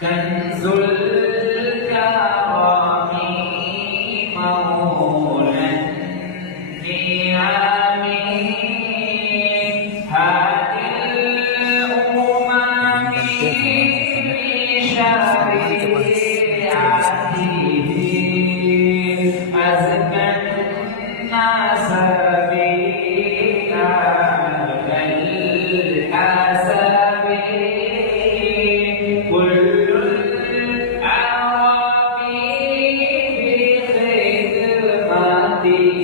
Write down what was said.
كنز الكرم مولى النعم هادي الأمم بشريعته أزكى الناس بلا الحسب كل الأعراب في خدمته